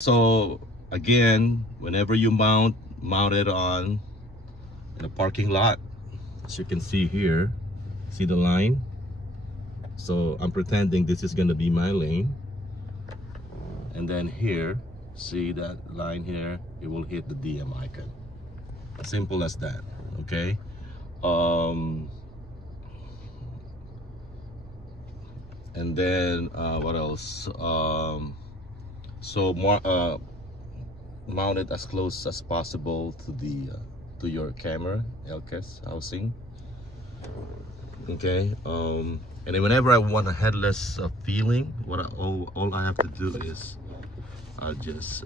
So again, whenever you mount it on in a parking lot, as you can see here, see the line. So I'm pretending this is gonna be my lane, and then here, see that line here, it will hit the DM icon. As simple as that. Okay. And then what else? So more mount it as close as possible to the to your camera LCAS housing. Okay. And then whenever I want a headless feeling, all I have to do is I just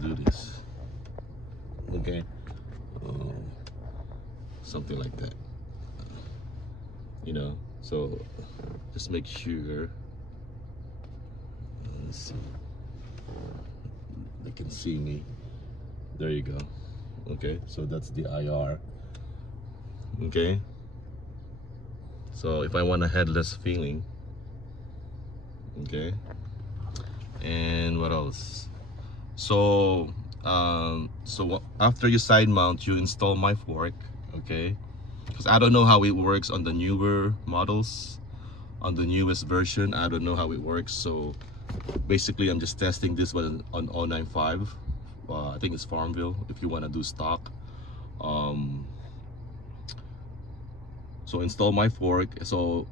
do this. Okay. Something like that. You know. So just make sure. Let's see. They can see me. There you go. Okay, so that's the IR. Okay, so if I want a headless feeling, okay, and what else? So after you side mount, you install my fork. Okay, because I don't know how it works on the newer models, on the newest version. I don't know how it works. So basically I'm just testing this one on 095. I think it's Farmville if you want to do stock. So install my fork, so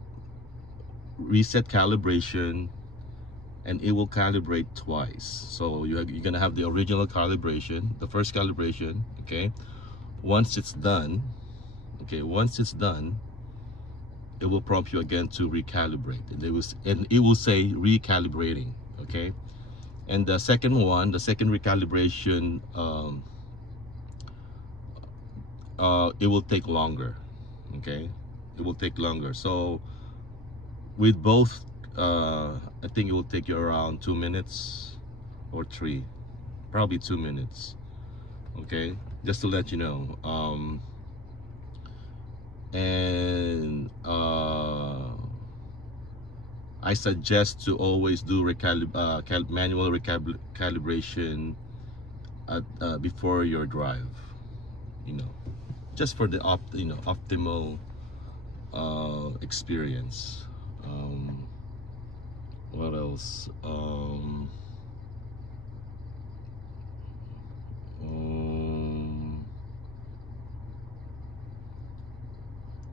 reset calibration, and it will calibrate twice. So you're gonna have the original calibration, the first calibration. Okay, once it's done, it will prompt you again to recalibrate, and it will say recalibrating. Okay, and the second recalibration, it will take longer. Okay, it will take longer. So with both, I think it will take you around 2 minutes or 3, probably 2 minutes. Okay, just to let you know. And I suggest to always do manual recalibration before your drive, you know, just for the optimal experience. What else?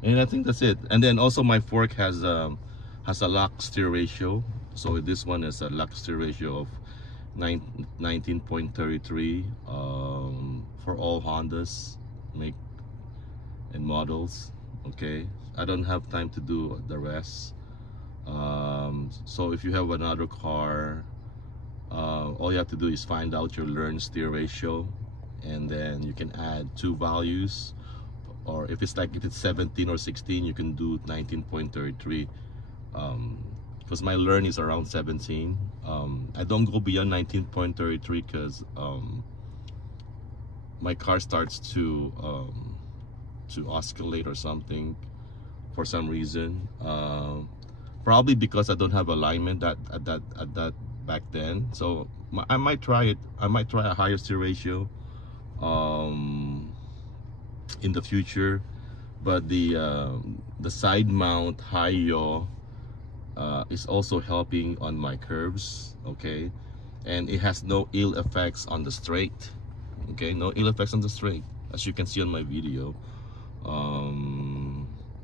And I think that's it. And then also my fork has a lock steer ratio. So this one is a lock steer ratio of 19.33 for all Hondas make and models. Okay, I don't have time to do the rest. So if you have another car, all you have to do is find out your learn steer ratio, and then you can add 2 values. Or if it's 17 or 16, you can do 19.33. Because my learn is around 17. I don't go beyond 19.33 because my car starts to oscillate or something for some reason. Probably because I don't have alignment at that back then. So I might try it. I might try a higher steer ratio in the future. But the side mount high yaw is also helping on my curves. Okay, and it has no ill effects on the straight. Okay, no ill effects on the straight, as you can see on my video.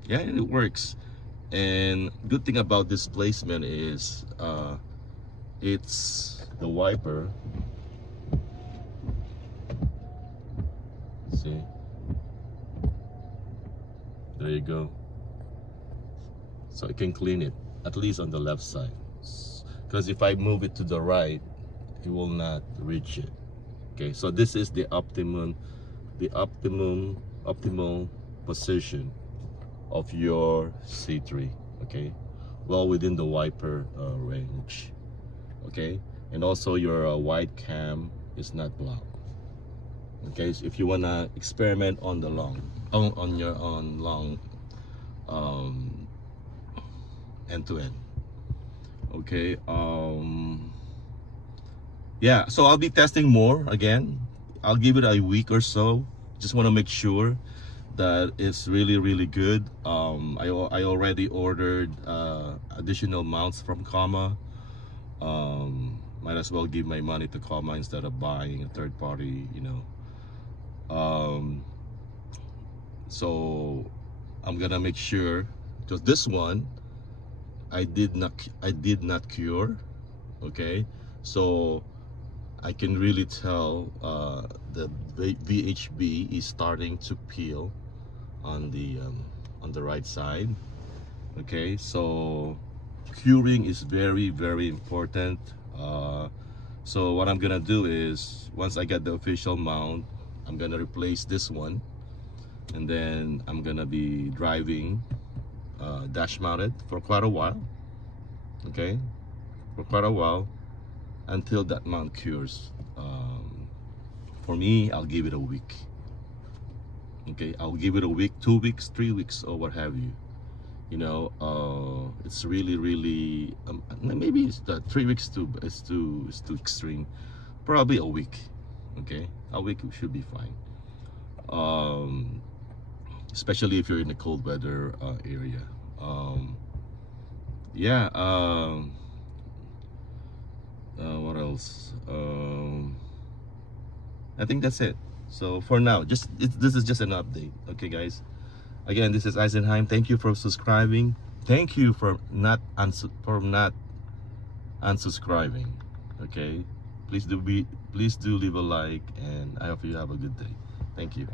Yeah, and it works. And good thing about this placement is it's the wiper. See, there you go. So I can clean it at least on the left side, because if I move it to the right, it will not reach it. Okay, so this is the optimal position of your C3. Okay, well within the wiper range. Okay, and also your wide cam is not blocked. Okay, so if you wanna experiment on the long end to end. Okay, yeah, so I'll be testing more again. I'll give it a week or so. Just want to make sure that it's really good. I already ordered additional mounts from Kama. Might as well give my money to Kama instead of buying a third party, you know. So I'm gonna make sure, because this one I did not cure. Okay, so I can really tell the VHB is starting to peel on the right side. Okay, so curing is very important. So what I'm gonna do is, once I get the official mount, I'm gonna replace this one, and then I'm gonna be driving dash mounted for quite a while. Okay, for quite a while, until that mount cures. For me, I'll give it a week. Okay, I'll give it a week, 2 weeks, 3 weeks, or what have you. You know, it's really maybe it's 3 weeks is too extreme. Probably a week. Okay, a week should be fine. Especially if you're in a cold weather area. Yeah. What else? I think that's it. So for now, this is just an update. Okay, guys. Again, this is Eisenheim. Thank you for subscribing. Thank you for not unsubscribing. Okay, please do leave a like, and I hope you have a good day. Thank you.